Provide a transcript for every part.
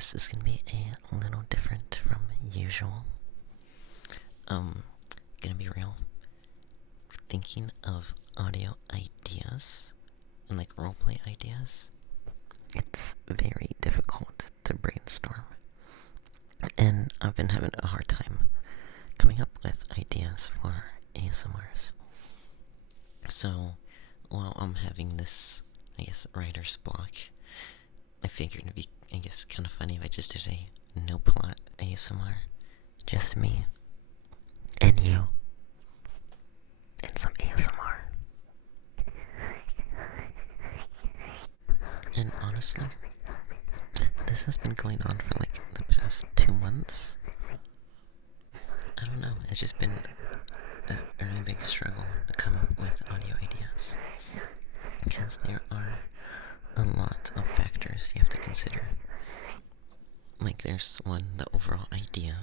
this is gonna be a little different from usual. Gonna be real. Thinking of audio ideas and like roleplay ideas, it's very difficult to brainstorm. And I've been having a hard time coming up with ideas for ASMRs. So, while I'm having this, I guess, writer's block, I figured it'd be, I guess, kind of funny if I just did a no plot ASMR. Just me. And you. And some ASMR. And honestly, this has been going on for like the past 2 months. I don't know, it's just been a really big struggle to come up with audio ideas. Because there are a lot of factors you have to consider. Like there's one, the overall idea.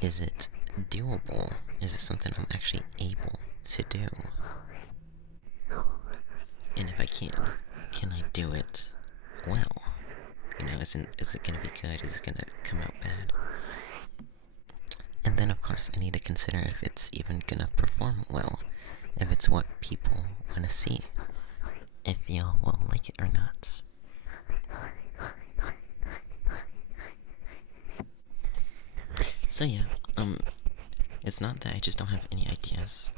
Is it doable? Is it something I'm actually able to do? And if I can I do it well? You know, is it gonna be good? Is it gonna come out bad? And then of course I need to consider if it's even gonna perform well. If it's what people want to see. If y'all will like it or not. So yeah, it's not that I just don't have any ideas,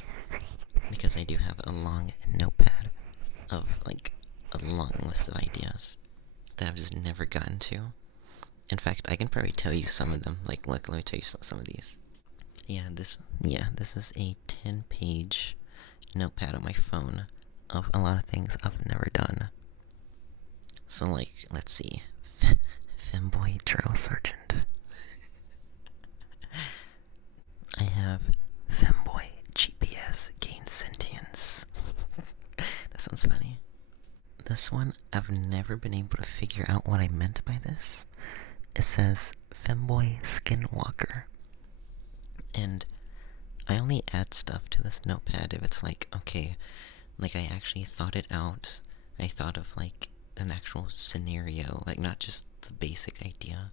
because I do have a long notepad of, like, a long list of ideas that I've just never gotten to. In fact, I can probably tell you some of them. Like, look, let me tell you some of these. This is a 10-page notepad on my phone of a lot of things I've never done. So, like, let's see. Femboy Drill Sergeant. I have Femboy GPS Gain Sentience. That sounds funny. This one, I've never been able to figure out what I meant by this. It says Femboy Skinwalker. And I only add stuff to this notepad if it's like, okay, like I actually thought it out. I thought of like an actual scenario, like not just the basic idea.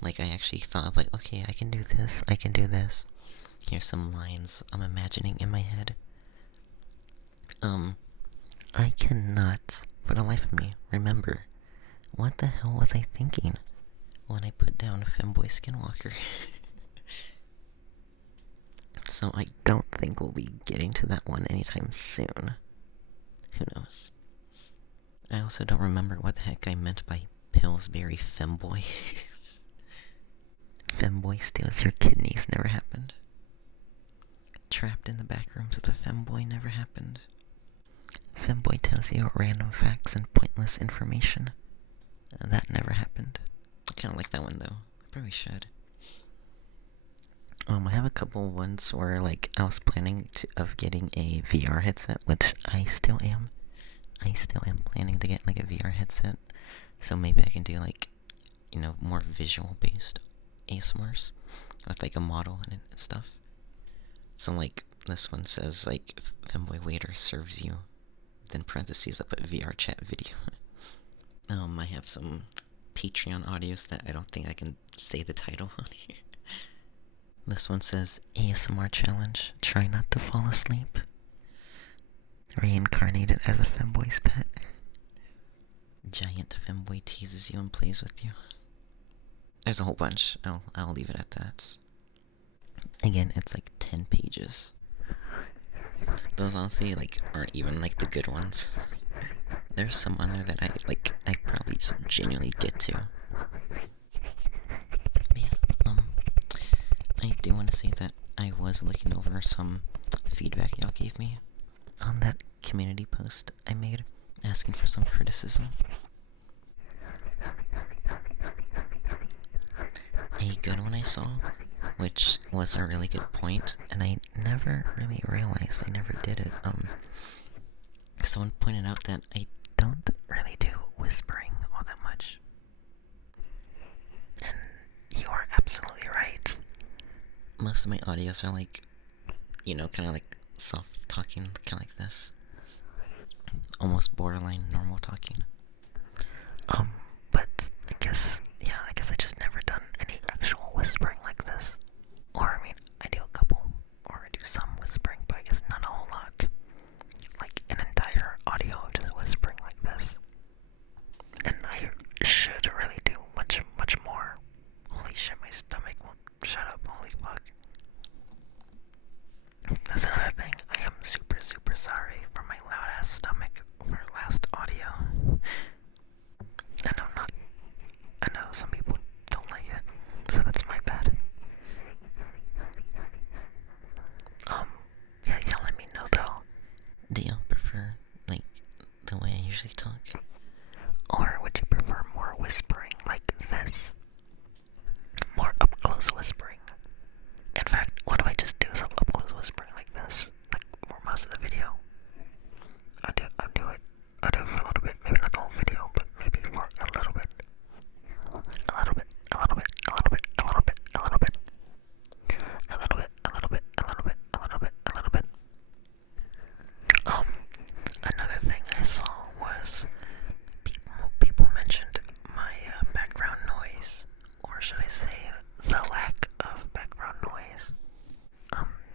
Like I actually thought of like, okay, I can do this, I can do this. Here's some lines I'm imagining in my head. I cannot, for the life of me, remember what the hell was I thinking when I put down Femboy Skinwalker. So I don't think we'll be getting to that one anytime soon. Who knows? I also don't remember what the heck I meant by Pillsbury Femboy. Femboy steals your kidneys never happened. Trapped in the back rooms of the Femboy never happened. Femboy tells you random facts and pointless information. That never happened. I kind of like that one though. I probably should. I have a couple ones where like I was planning of getting a VR headset, which I still am. I still am planning to get like a VR headset, so maybe I can do like, you know, more visual based ASMRs with like a model and stuff. So like this one says like Femboy waiter serves you, then parentheses I put VR chat video. I have some Patreon audios that I don't think I can say the title on here. This one says ASMR challenge, try not to fall asleep. Reincarnated as a Femboy's pet. Giant Femboy teases you and plays with you. There's a whole bunch. I'll leave it at that. Again, it's like 10 pages. Those honestly like aren't even like the good ones. There's some on there that I probably just genuinely get to. But yeah, I do want to say that I was looking over some feedback y'all gave me on that community post I made asking for some criticism. A good one I saw, which was a really good point, and I never really realized I never did it. Someone pointed out that I don't really do whispering all that much. And you are absolutely right. Most of my audios are like, you know, kind of like soft talking, kind of like this. Almost borderline normal talking. But I guess, yeah, sorry for my loud ass stomach for last audio. I know some people don't like it, so that's my bad. Yeah, y'all let me know though. Do y'all prefer, like, the way I usually talk? Or would you prefer more whispering like this? More up-close whispering. In fact, what if I just do some up-close whispering like this? Like, for most of the video. I'll do it for a little bit. Maybe not the whole video, but maybe for a little bit. A little bit. Another thing I saw was people mentioned my background noise, or should I say the lack of background noise.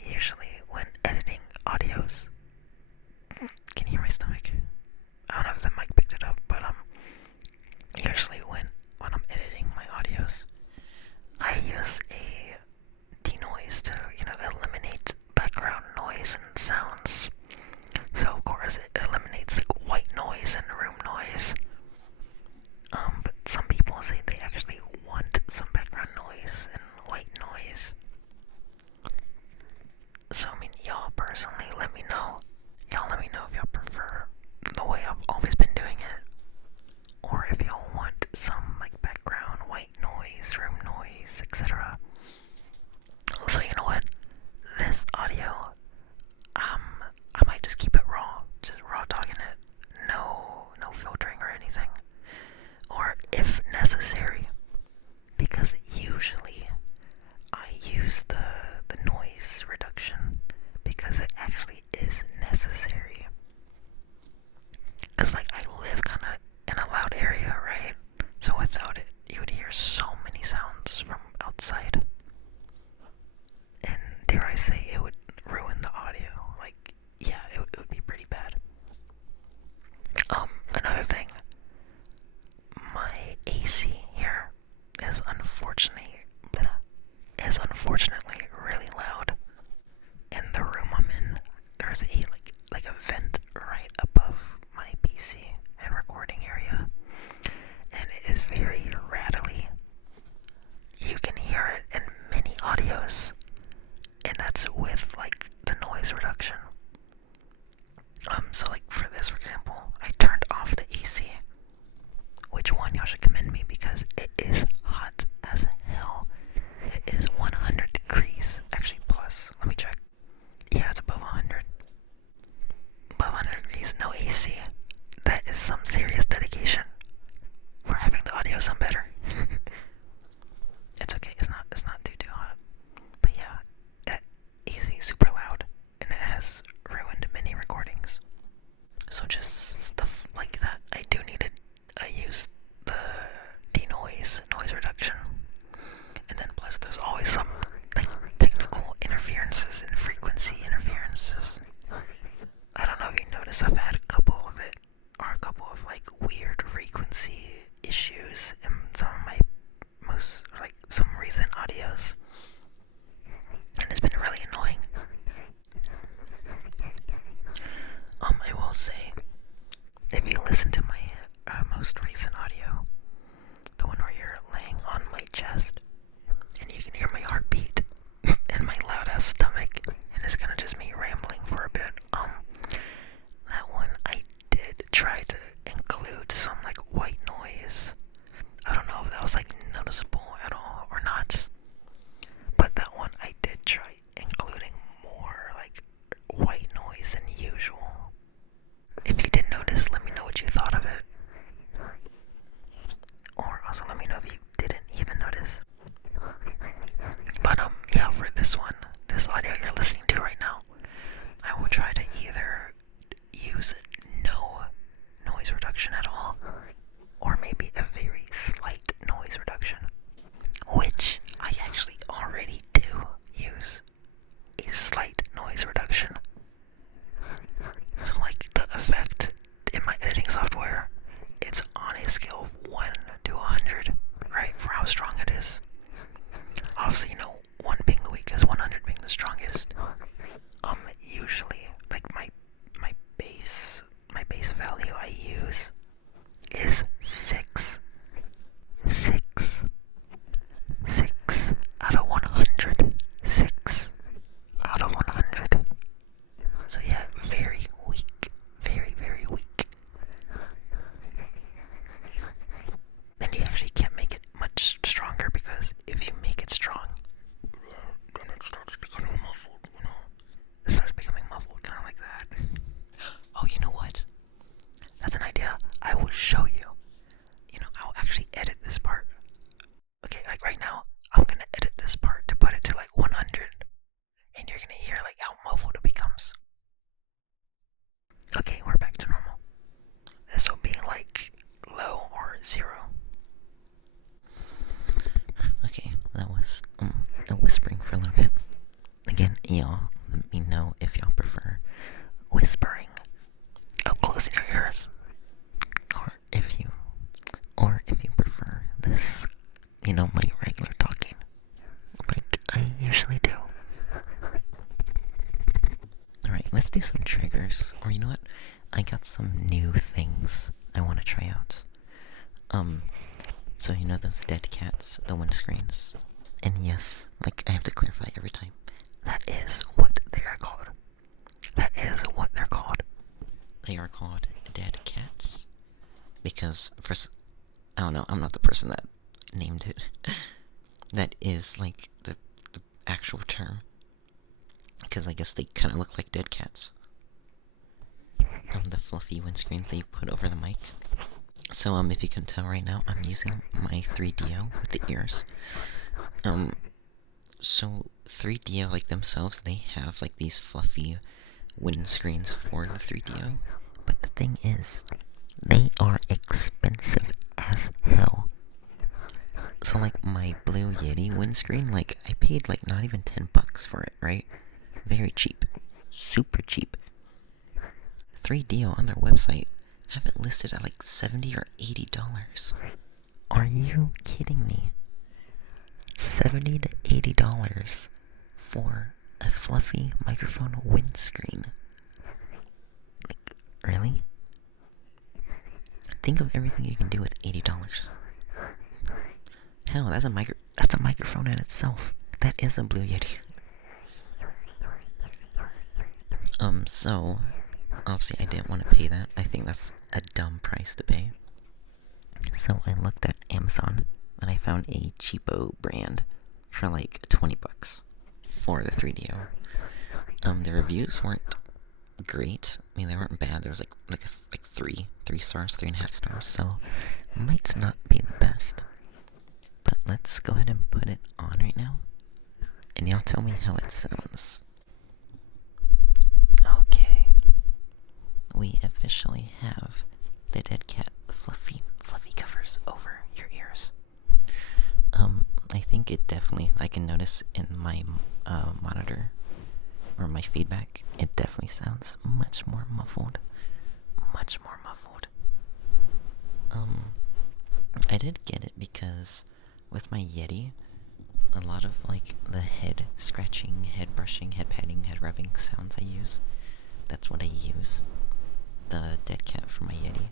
Usually when editing audios, can you hear my stomach? I don't know if the mic picked it up, but usually when I'm editing my audios, I use a denoise to, eliminate background noise and sounds. So of course it eliminates like white noise and room noise. But some people say they actually want some background noise and white noise. So I mean, y'all personally let me know. Y'all let me know if y'all prefer the way I've always been doing it, or if y'all want some like background white noise, room noise, etc. So you know what? This audio, I might just keep it raw, just raw dogging it, no filtering or anything, or if necessary, because usually I use the noise reduction because it actually is necessary. Cause like I live kind of in a loud area, right? So without it, you would hear so many sounds from outside. And dare I say, it would ruin the audio. Like, yeah, it would be pretty bad. Another thing, my AC here is unfortunately really loud. In the room I'm in, there's a like a vent right above my PC and recording area, and it is very rattly. You can hear it in many audios, and that's with like the noise reduction. So like for this, for example, I turned off the AC, which one y'all should commend me because it is hot as hell. It is 100 degrees, actually plus, let me check. Yeah, it's above 100. Above 100 degrees, no AC. That is some serious dedication for having the audio sound better. It's okay, it's not too hot. But yeah, that AC is super loud, and it has ruined many recordings. So just stuff like that. I use the denoise, noise reduction. And then plus there's always some like technical interferences and frequency interferences. I don't know if you noticed, I've had a couple of like weird frequency issues in some of my some recent audios. And it's been really annoying. I will say, if you listen to my most recent audio, the one where you're laying on my chest, and you can hear my heartbeat and my loud ass stomach, and it's kind of just me rambling for a bit. That one I did try to include some like white noise. I don't know if that was like noticeable at all or not, my regular talking, like I usually do. Alright, let's do some triggers. Or you know what? I got some new things I want to try out. So those dead cats, the windscreens? And yes, like I have to clarify every time. That is what they are called. That is what they're called. They are called dead cats. Because, first, I don't know, I'm not the person that named it. That is, like, the actual term. Because I guess they kind of look like dead cats. The fluffy windscreens that you put over the mic. So, if you can tell right now, I'm using my 3DO with the ears. So 3DO, like themselves, they have, like, these fluffy windscreens for the 3DO. But the thing is, they are expensive as hell. So, like, my Blue Yeti windscreen, like, I paid, like, not even $10 for it, right? Very cheap. Super cheap. 3DO on their website have it listed at, like, $70 or $80. Are you kidding me? $70 to $80 for a fluffy microphone windscreen. Like, really? Think of everything you can do with $80. Hell, that's a microphone in itself. That is a Blue Yeti. So obviously I didn't want to pay that. I think that's a dumb price to pay. So I looked at Amazon and I found a cheapo brand for like $20 for the 3DO. The reviews weren't great. I mean, they weren't bad. There was like 3 stars, 3.5 stars. So might not be the best. But let's go ahead and put it on right now, and y'all tell me how it sounds. Okay, we officially have the dead cat fluffy covers over your ears. I think it definitely, I can notice in my monitor or my feedback, it definitely sounds much more muffled. Much more muffled. I did get it because with my Yeti, a lot of like the head scratching, head brushing, head patting, head rubbing sounds I use, that's what I use. The dead cat for my Yeti.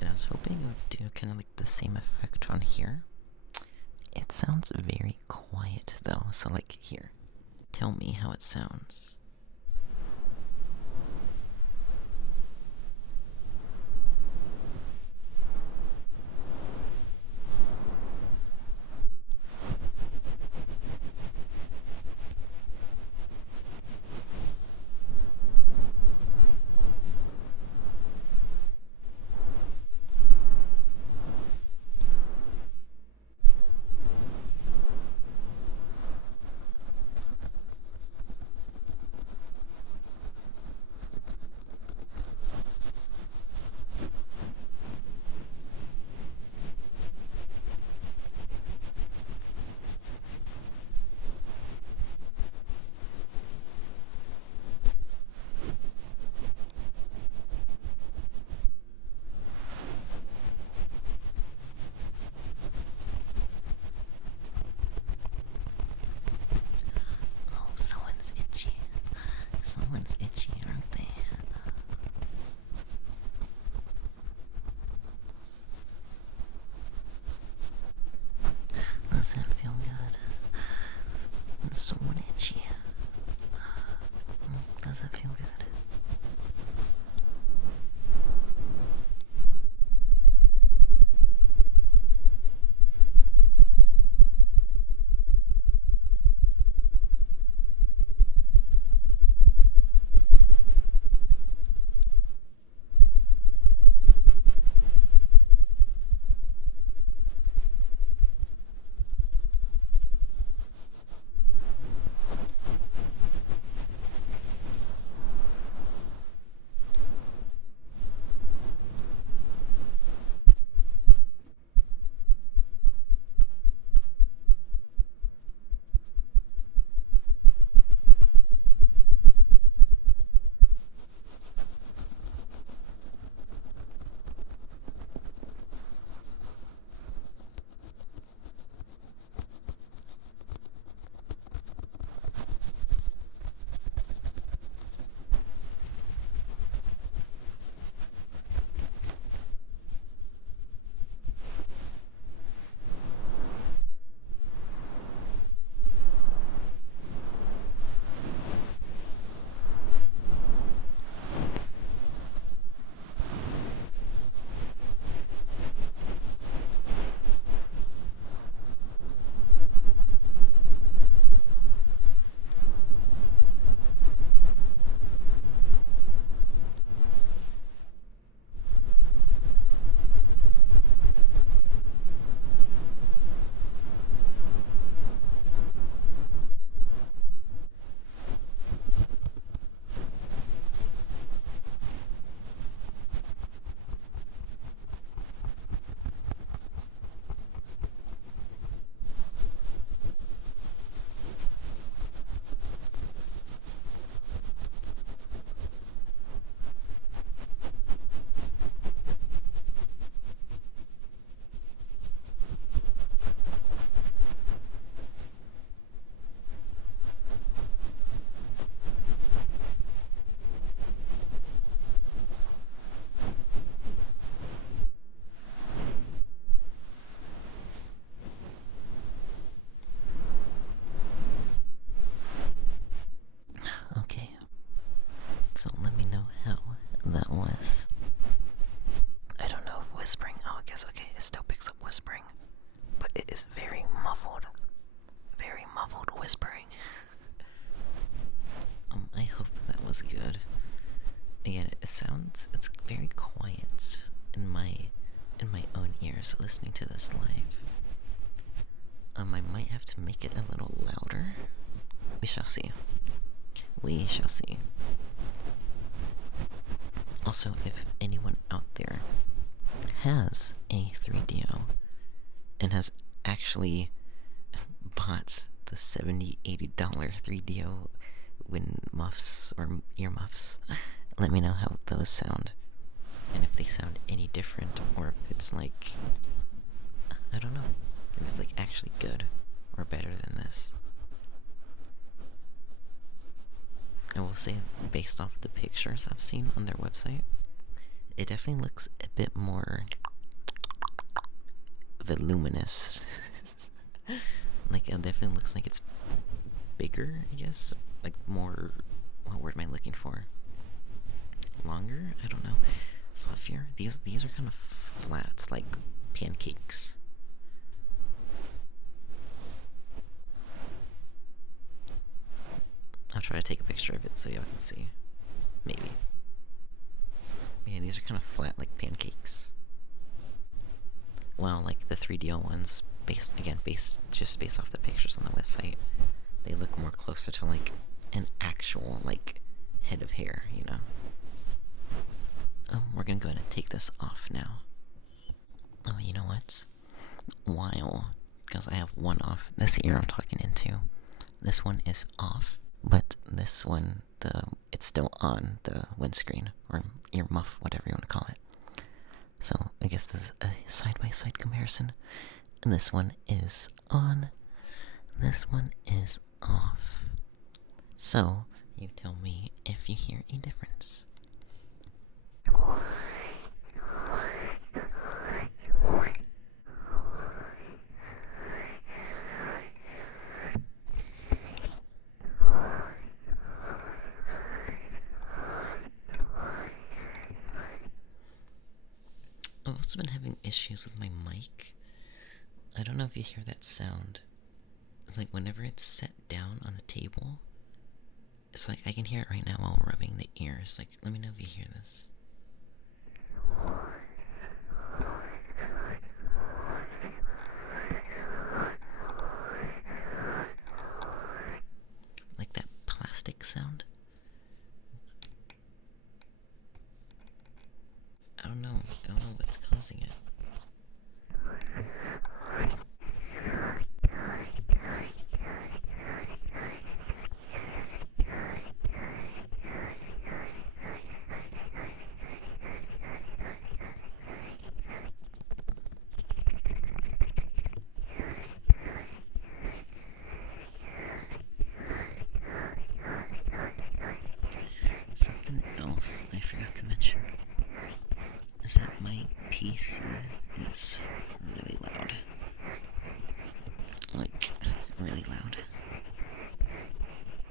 And I was hoping it would do kind of like the same effect on here. It sounds very quiet though, so like here, tell me how it sounds. Someone's itchy, aren't they? Does that feel good? Is someone itchy? Does it feel good? viewers listening to this live. I might have to make it a little louder. We shall see. We shall see. Also, if anyone out there has a 3DO and has actually bought the $70, $80 3DO wind muffs or earmuffs, let me know how those sound. And if they sound any different, or if it's like, I don't know, if it's like actually good or better than this. I will say, based off the pictures I've seen on their website, it definitely looks a bit more voluminous. Like, it definitely looks like it's bigger, I guess. Like, more, what word am I looking for? Longer? I don't know. Fluffier? These are kind of flat, like pancakes. I'll try to take a picture of it so y'all can see. Maybe. Yeah, these are kind of flat like pancakes. Well, like the 3DO ones, based off the pictures on the website, they look more closer to like an actual like head of hair, you know. We're gonna go ahead and take this off now. Oh, you know what? Because I have one off. This ear I'm talking into, this one is off, but this one, it's still on the windscreen, or ear muff, whatever you want to call it. So I guess this is a side-by-side comparison. And this one is on, this one is off. So, you tell me if you hear a difference. I've also been having issues with my mic. I don't know if you hear that sound. It's like whenever it's set down on a table, it's like I can hear it right now while rubbing the ears. Like, let me know if you hear this. Like that plastic sound. I don't know what's causing it. Something else I forgot to mention is that my PC is really loud. Like, really loud.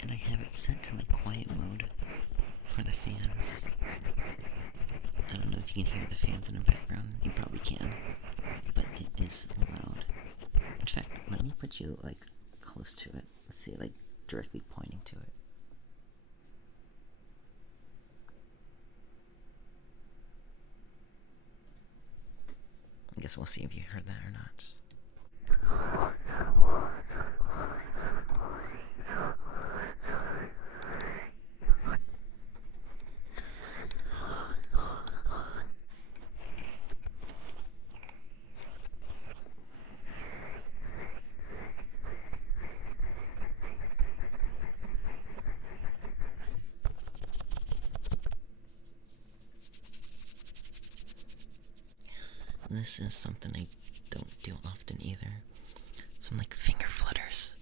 And I have it set to like quiet mode for the fans. I don't know if you can hear the fans in the background. You probably can. But it is loud. In fact, let me put you like close to it. Let's see, like directly pointing to it. I guess we'll see if you heard that or not. This is something I don't do often either. Some like finger flutters.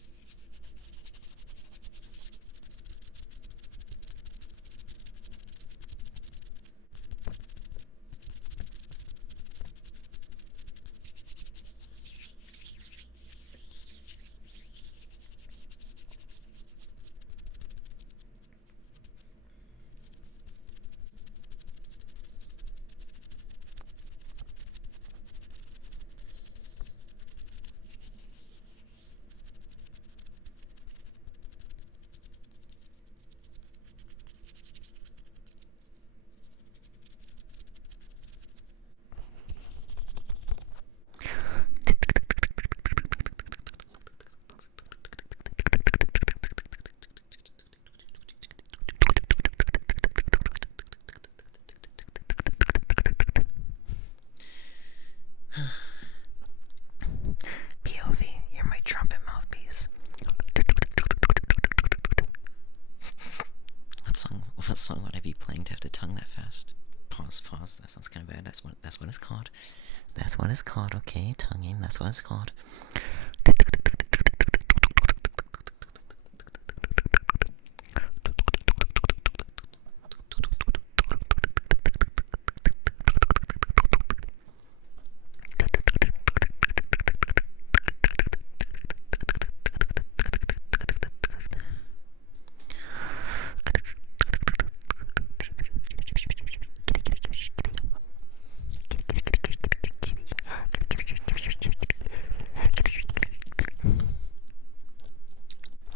That's what it's called.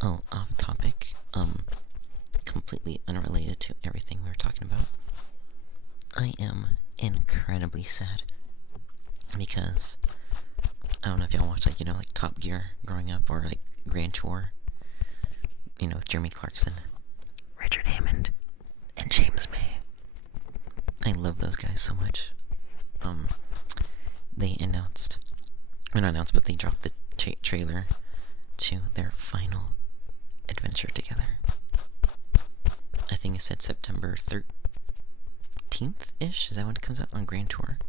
Oh, off topic, completely unrelated to everything we were talking about. I am incredibly sad because I don't know if y'all watch like Top Gear growing up or like Grand Tour, with Jeremy Clarkson, Richard Hammond, and James May. I love those guys so much. They announced, or not announced, but they dropped the trailer to their final adventure together. I think it said September 13th-ish? Is that when it comes out on Grand Tour?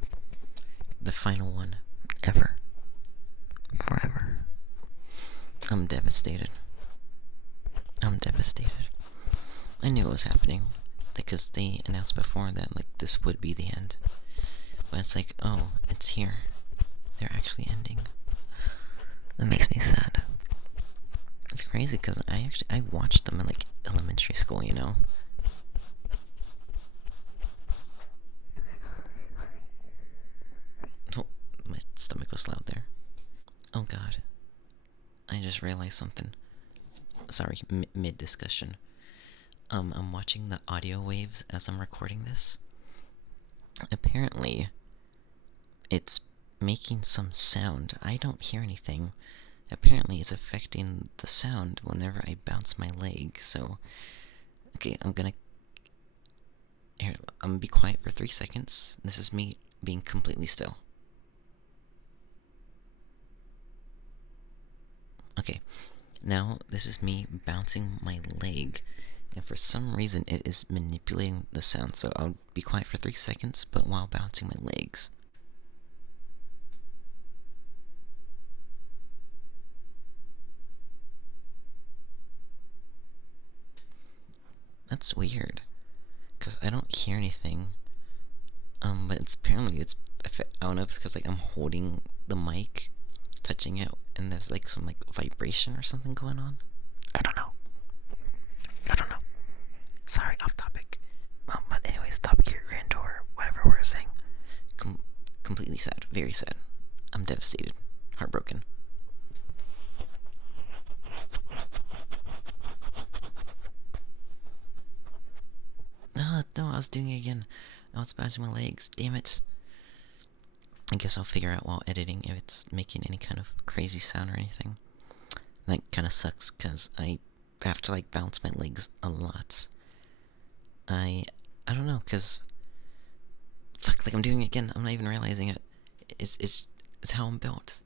The final one ever. Forever. I'm devastated. I knew it was happening because they announced before that this would be the end. But it's like, oh, it's here. They're actually ending. That makes me sad. It's crazy because I watched them in elementary school, Oh, my stomach was loud there. Oh god. I just realized something. Sorry, mid-discussion. I'm watching the audio waves as I'm recording this. Apparently, it's making some sound. I don't hear anything. Apparently, it's affecting the sound whenever I bounce my leg. So, okay, I'm gonna be quiet for 3 seconds. This is me being completely still. Okay, now this is me bouncing my leg, and for some reason it is manipulating the sound, so I'll be quiet for 3 seconds, but while bouncing my legs. That's weird, because I don't hear anything, but apparently I don't know if it's because I'm holding the mic, touching it, and there's some vibration or something going on. I don't know. Sorry, off topic. But anyways, Top Gear, Grand Tour, whatever we're saying. Completely sad. Very sad. I'm devastated. Heartbroken. No, I was doing it again. I was bouncing my legs. Damn it. I guess I'll figure out while editing if it's making any kind of crazy sound or anything. That kind of sucks, because I have to bounce my legs a lot. I don't know, because fuck, I'm doing it again. I'm not even realizing it. It's how I'm built.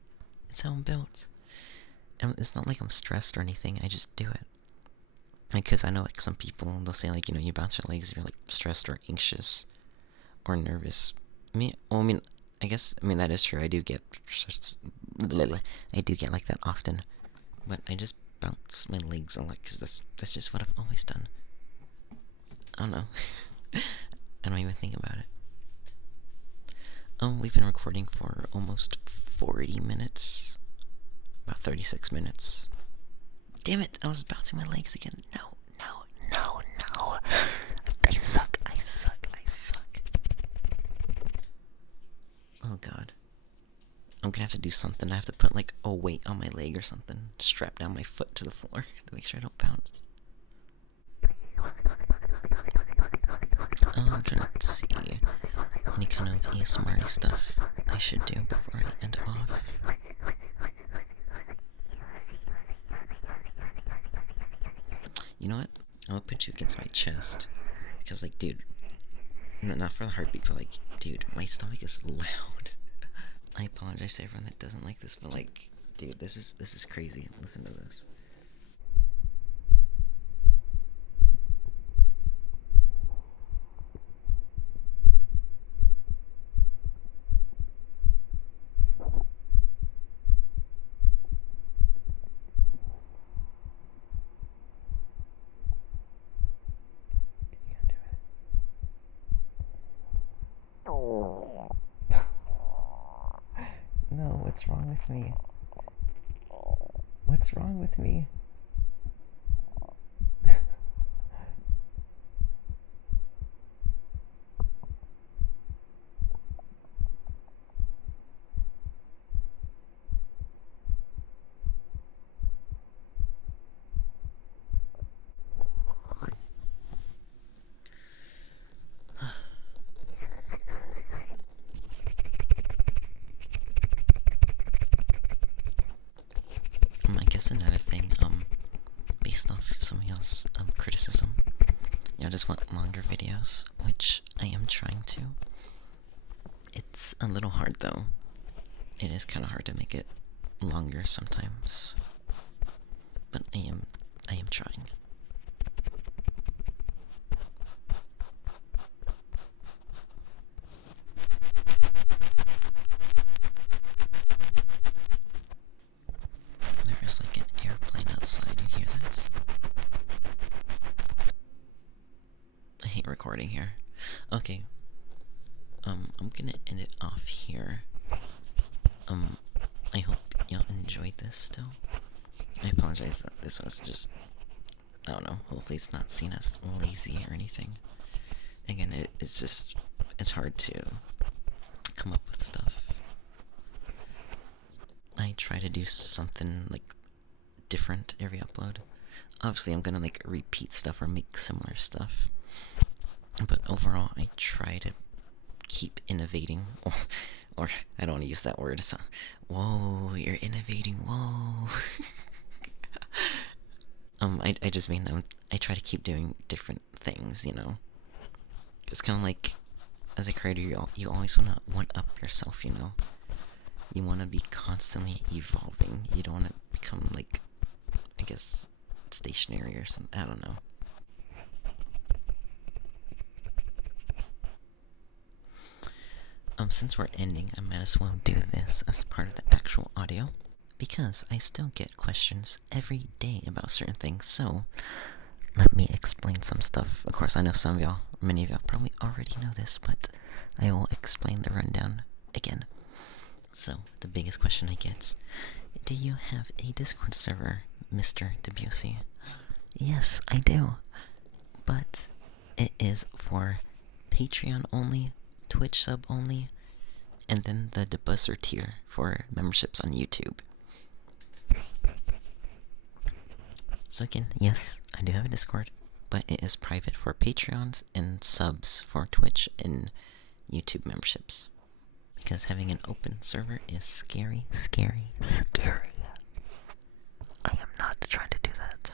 And it's not I'm stressed or anything. I just do it. Because I know some people, they'll say you bounce your legs if you're stressed or anxious or nervous. I guess that is true. I do get that often. But I just bounce my legs a lot because that's just what I've always done. I don't know. I don't even think about it. We've been recording for almost 40 minutes. About 36 minutes. Damn it, I was bouncing my legs again. No. I suck. Oh god. I'm gonna have to do something. I have to put a weight on my leg or something. Strap down my foot to the floor to make sure I don't bounce. I'm trying to see any kind of ASMR stuff I should do before I end off. You know what? I'm gonna put you against my chest. Because, dude, not for the heartbeat, but, dude, my stomach is loud. I apologize to everyone that doesn't like this, but, dude, this is crazy. Listen to this. What's wrong with me? What's wrong with me? I guess another thing, based off some of y'all's criticism, I just want longer videos, which I am trying to. It's a little hard though. It is kind of hard to make it longer sometimes, but I am trying. There is like an airplane outside. You hear that? I hate recording here. Okay. I'm gonna end it off here. I hope y'all enjoyed this still. I apologize that this was just, I don't know, hopefully it's not seen as lazy or anything. Again, it's hard to come up with stuff. I try to do something like different every upload. Obviously I'm gonna like repeat stuff or make similar stuff, but overall I try to keep innovating. Or I don't want to use that word. So, whoa, you're innovating. Whoa. I just mean I try to keep doing different things, you know. It's kind of like, as a creator, you always want to one up yourself, you know. You want to be constantly evolving. You don't want to become like, I guess, stationary or something. I don't know. Since we're ending, I might as well do this as part of the actual audio, because I still get questions every day about certain things, so let me explain some stuff. Of course, I know some of y'all, many of y'all probably already know this, but I will explain the rundown again. So, the biggest question I get, do you have a Discord server, Mr. Debussy? Yes, I do, but it is for Patreon only, Twitch sub only, and then the Debussy tier for memberships on YouTube. So again, yes, I do have a Discord, but it is private for Patreons and subs for Twitch and YouTube memberships. Because having an open server is scary, scary, scary. I am not trying to do that.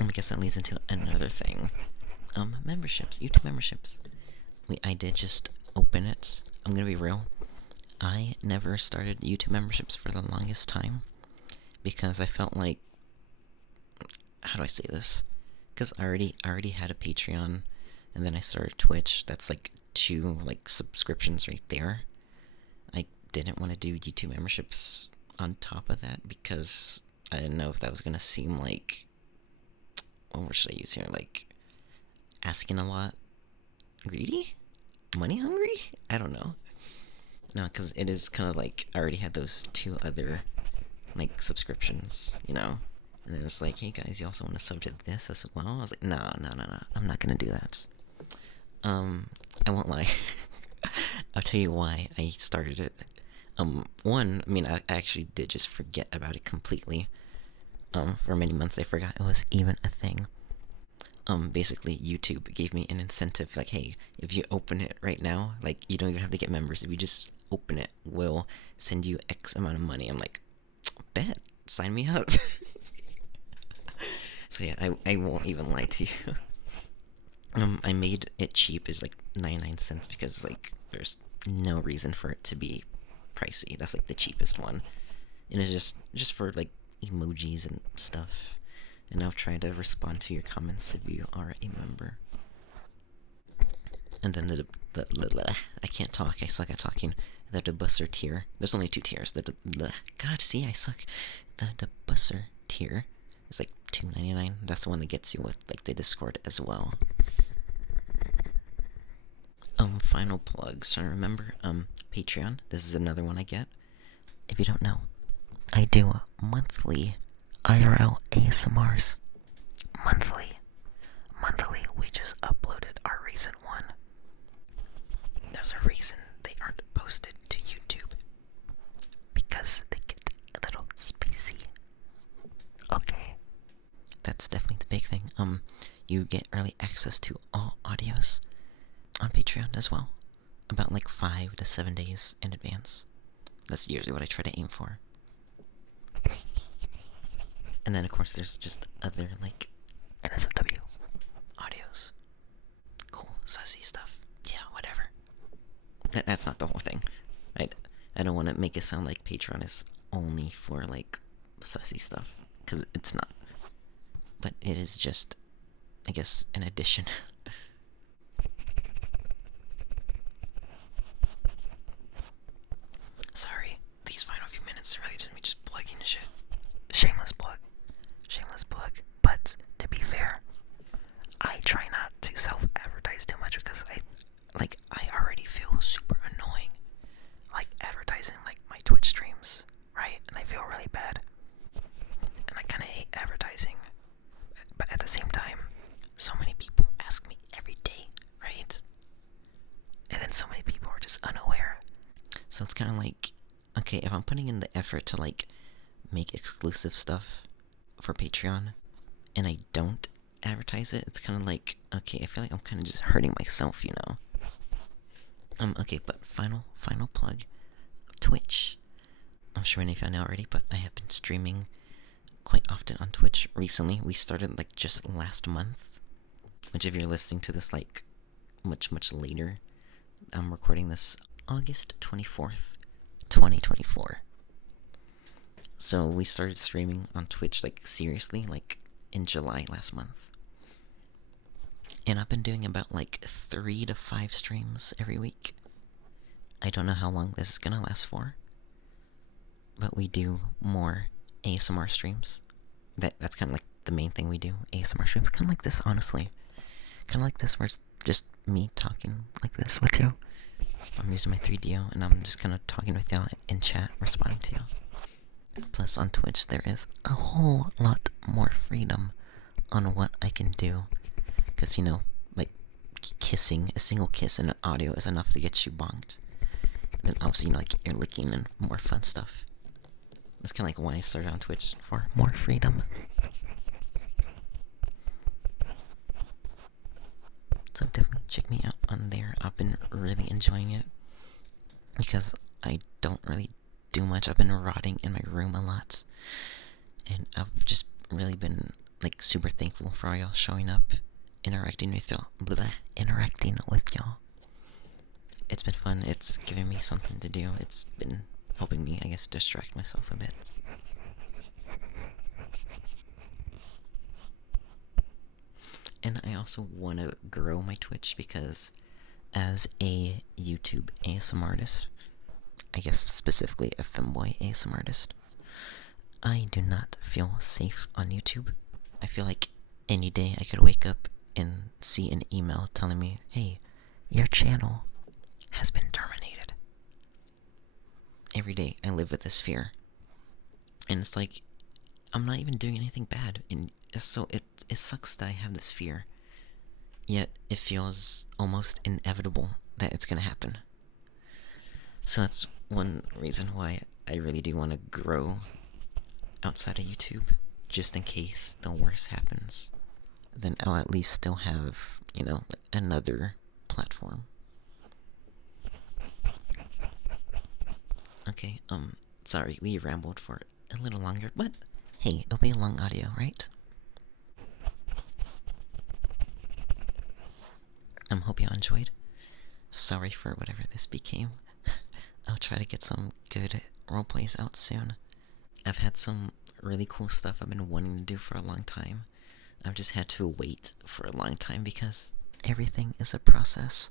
And I guess that leads into another thing. Memberships, YouTube memberships. I did just open it. I'm gonna be real. I never started YouTube memberships for the longest time because I felt like, how do I say this? Because I already had a Patreon, and then I started Twitch. That's like 2 like subscriptions right there. I didn't want to do YouTube memberships on top of that because I didn't know if that was gonna seem like, what word should I use here? Like asking a lot. Greedy? Money hungry? I don't know. No, because it is kind of like, I already had those 2 other, like, subscriptions, you know? And then it's like, hey guys, you also want to sub to this as well? I was like, no, I'm not gonna do that. I won't lie. I'll tell you why I started it. One, I mean, I actually did just forget about it completely. For many months I forgot it was even a thing. Basically YouTube gave me an incentive, like, hey, if you open it right now, like, you don't even have to get members. If you just open it, we'll send you X amount of money. I'm like, bet, sign me up. So yeah, I won't even lie to you. I made it cheap, is like 99 cents, because like there's no reason for it to be pricey. That's like the cheapest one, and it's just for like emojis and stuff. And I'll try to respond to your comments if you are a member. And then I can't talk, I suck at talking. The Debussy tier, there's only 2 tiers. God, see, I suck. The Debussy tier is like $2.99. That's the one that gets you with like the Discord as well. Final plugs. So remember, Patreon. This is another one I get. If you don't know, I do monthly IRL ASMRs. Monthly. We just uploaded our recent one. There's a reason they aren't posted to YouTube. Because they get a little spacey. Okay. That's definitely the big thing. You get early access to all audios on Patreon as well. About like 5 to 7 days in advance. That's usually what I try to aim for. And then of course there's just other like NSFW audios. Cool, sussy stuff. Yeah, whatever. That's not the whole thing. I don't want to make it sound like Patreon is only for like sussy stuff, because it's not. But it is just, I guess, an addition. Sorry, these final few minutes are really just me just plugging shit. Shameless plug. But to be fair, I try not to self-advertise too much because I already feel super annoying, like advertising like my Twitch streams, right? And I feel really bad, and I kind of hate advertising. But at the same time, so many people ask me every day, right? And then so many people are just unaware. So it's kind of like, okay, if I'm putting in the effort to like make exclusive stuff for Patreon and I don't advertise it, it's kind of like, okay, I feel like I'm kind of just hurting myself, you know. Okay, but final plug. Twitch. I'm sure many of you know already, but I have been streaming quite often on Twitch recently. We started like just last month, which if you're listening to this like much later, I'm recording this August 24th, 2024. So we started streaming on Twitch like seriously like in July last month. And I've been doing about like 3 to 5 streams every week. I don't know how long this is gonna last for, but we do more ASMR streams. That's kind of like the main thing we do. ASMR streams, kind of like this, honestly. Kind of like this, where it's just me talking like this with you. I'm using my 3DO, and I'm just kind of talking with y'all in chat, responding to y'all. Plus, on Twitch, there is a whole lot more freedom on what I can do. Because, you know, like, kissing, a single kiss in an audio is enough to get you bonked. And then, obviously, you know, like, you're licking and more fun stuff. That's kind of like why I started on Twitch, for more freedom. So definitely check me out on there. I've been really enjoying it, because I don't really do much. I've been rotting in my room a lot, and I've just really been like super thankful for all y'all showing up, interacting with y'all. It's been fun. It's given me something to do. It's been helping me, I guess, distract myself a bit. And I also want to grow my Twitch, because as a YouTube ASMR artist, I guess specifically a Femboy ASMR artist, I do not feel safe on YouTube. I feel like any day I could wake up and see an email telling me, hey, your channel has been terminated. Every day I live with this fear. And it's like, I'm not even doing anything bad, and so it sucks that I have this fear. Yet it feels almost inevitable that it's gonna happen. So that's one reason why I really do want to grow outside of YouTube, just in case the worst happens. Then I'll at least still have, you know, another platform. Okay, sorry, we rambled for a little longer, but hey, it'll be a long audio, right? Hope you enjoyed. Sorry for whatever this became. I'll try to get some good roleplays out soon. I've had some really cool stuff I've been wanting to do for a long time. I've just had to wait for a long time because everything is a process.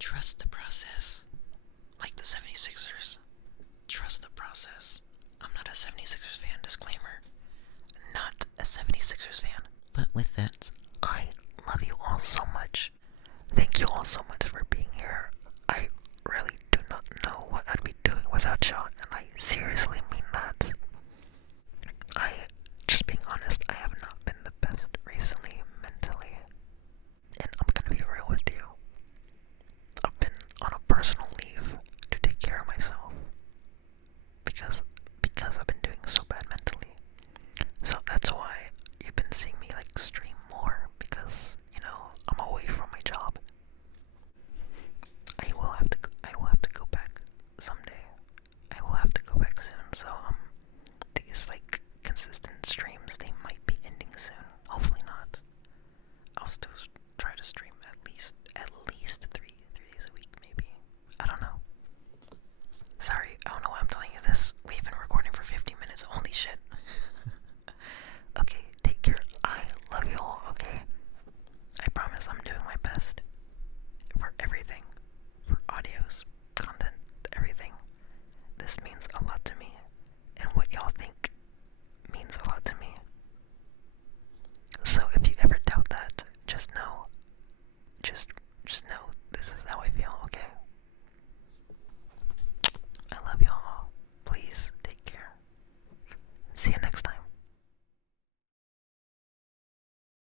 Trust the process. Like the 76ers. Trust the process. I'm not a 76ers fan, disclaimer. Not a 76ers fan. But with that, I love you all so much. Thank you all so much for being here. I really do not know what I'd be doing without y'all, and I seriously mean that. Just being honest, I have not been the best recently mentally, and I'm gonna be real with you. I've been on a personal leave to take care of myself because I've been doing so bad mentally. So that's why you've been seeing me like stream more, because I'm away from my job. I will have to go back someday. I will have to go back soon. So these like consistent streams, they might be ending soon. Hopefully not. I'll still try to stream at least three days a week, maybe. I don't know. Sorry, I don't know why I'm telling you this. We've been recording for 50 minutes. Holy shit. Okay, take care. I love you all, okay? I promise I'm doing my best. For everything. For audios, content, everything. This means a lot to me. And what y'all think means a lot to me. So if you ever doubt that, just know this is how I feel, okay?